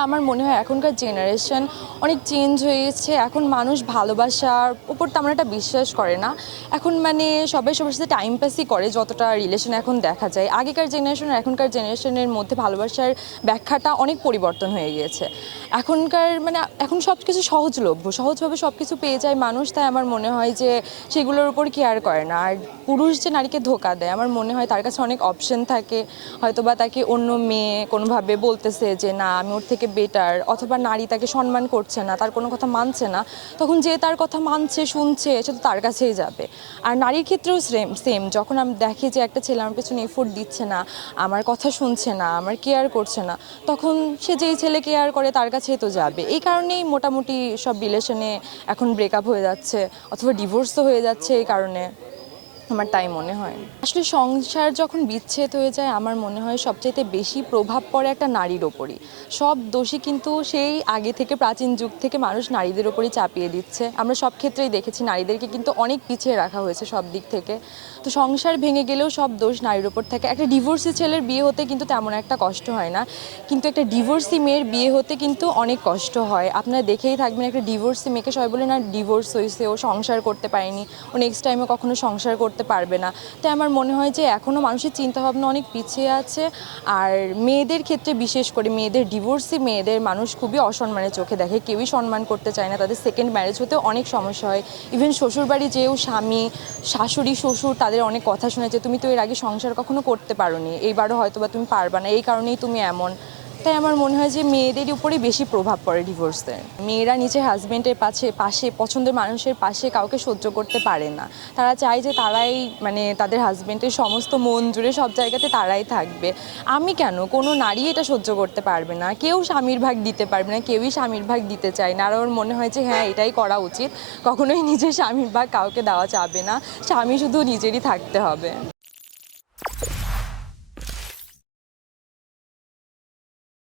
আসলে আমার মনে হয় এখনকার জেনারেশন অনেক চেঞ্জ হয়েছে। এখন মানুষ ভালোবাসার উপর তেমন একটা বিশ্বাস করে না। এখন মানে সবাই সবার সাথে টাইম পাসই করে যতটা রিলেশন এখন দেখা যায়। আগেকার জেনারেশন আর এখনকার জেনারেশনের মধ্যে ভালোবাসার ব্যাখ্যাটা অনেক পরিবর্তন হয়ে গিয়েছে। এখনকার মানে এখন সব কিছু সহজলভ্য, সহজভাবে সব কিছু পেয়ে যায় মানুষ, তাই আমার মনে হয় যে সেগুলোর উপর কেয়ার করে না। আর পুরুষ যে নারীকে ধোঁকা দেয়, আমার মনে হয় তার কাছে অনেক অপশন থাকে। হয়তোবা তাকে অন্য মেয়ে কোনোভাবে বলতেছে যে না আমি ওর থেকে বেটার, অথবা নারী তাকে সম্মান করছে না, তার কোনো কথা মানছে না, তখন যে তার কথা মানছে শুনছে সে তো তার কাছেই যাবে। আর নারীর ক্ষেত্রেও সেম, যখন আমি দেখি যে একটা ছেলে আমার পেছনে এফোর্ট দিচ্ছে না, আমার কথা শুনছে না, আমার কেয়ার করছে না, তখন সে যেই ছেলে কেয়ার করে তার কাছেই তো যাবে। এই কারণেই মোটামুটি সব রিলেশনে এখন ব্রেকআপ হয়ে যাচ্ছে অথবা ডিভোর্সও হয়ে যাচ্ছে এই কারণে, আমার তাই মনে হয়। আসলে সংসার যখন বিচ্ছেদ হয়ে যায় আমার মনে হয় সবচাইতে বেশি প্রভাব পড়ে একটা নারীর ওপরই। সব দোষী কিন্তু সেই আগে থেকে প্রাচীন যুগ থেকে মানুষ নারীদের ওপরই চাপিয়ে দিচ্ছে। আমরা সব ক্ষেত্রেই দেখেছি নারীদেরকে কিন্তু অনেক পিছিয়ে রাখা হয়েছে সব দিক থেকে। তো সংসার ভেঙে গেলেও সব দোষ নারীর ওপর থাকে। একটা ডিভোর্সি ছেলের বিয়ে হতে কিন্তু তেমন একটা কষ্ট হয় না, কিন্তু একটা ডিভোর্সি মেয়ের বিয়ে হতে কিন্তু অনেক কষ্ট হয়। আপনারা দেখেই থাকবেন একটা ডিভোর্সি মেয়েকে সবাই বলে না ডিভোর্স হয়েছে, ও সংসার করতে পারেনি, ও নেক্সট টাইমে কখনো সংসার করতে পারবে না। তাই আমার মনে হয় যে এখনও মানুষের চিন্তাভাবনা অনেক পিছিয়ে আছে। আর মেয়েদের ক্ষেত্রে বিশেষ করে মেয়েদের, ডিভোর্সি মেয়েদের মানুষ খুবই অসম্মানের চোখে দেখে, কেউই সম্মান করতে চায় না। তাদের সেকেন্ড ম্যারেজ হতেও অনেক সমস্যা হয়। ইভেন শ্বশুরবাড়ি যেও স্বামী, শাশুড়ি, শ্বশুর তাদের অনেক কথা শোনে যে তুমি তো এর আগে সংসার কখনো করতে পারোনি, এইবারও হয়তো বা তুমি পারবা না, এই কারণেই তুমি এমন। তাই আমার মনে হয় যে মেয়েদের উপরেই বেশি প্রভাব পড়ে ডিভোর্সের। মেয়েরা নিজের হাজব্যান্ডের পাশে পছন্দের মানুষের পাশে কাউকে সহ্য করতে পারে না। তারা চায় যে তারাই মানে তাদের হাজব্যান্ডের সমস্ত মন জুড়ে সব জায়গাতে তারাই থাকবে। আমি কেন, কোনো নারী এটা সহ্য করতে পারবে না, কেউ স্বামীর ভাগ দিতে পারবে না, কেউই স্বামীর ভাগ দিতে চায় না। আর ওর মনে হয় যে হ্যাঁ এটাই করা উচিত, কখনোই নিজের স্বামীর ভাগ কাউকে দেওয়া যাবে না, স্বামী শুধু নিজেরই থাকতে হবে।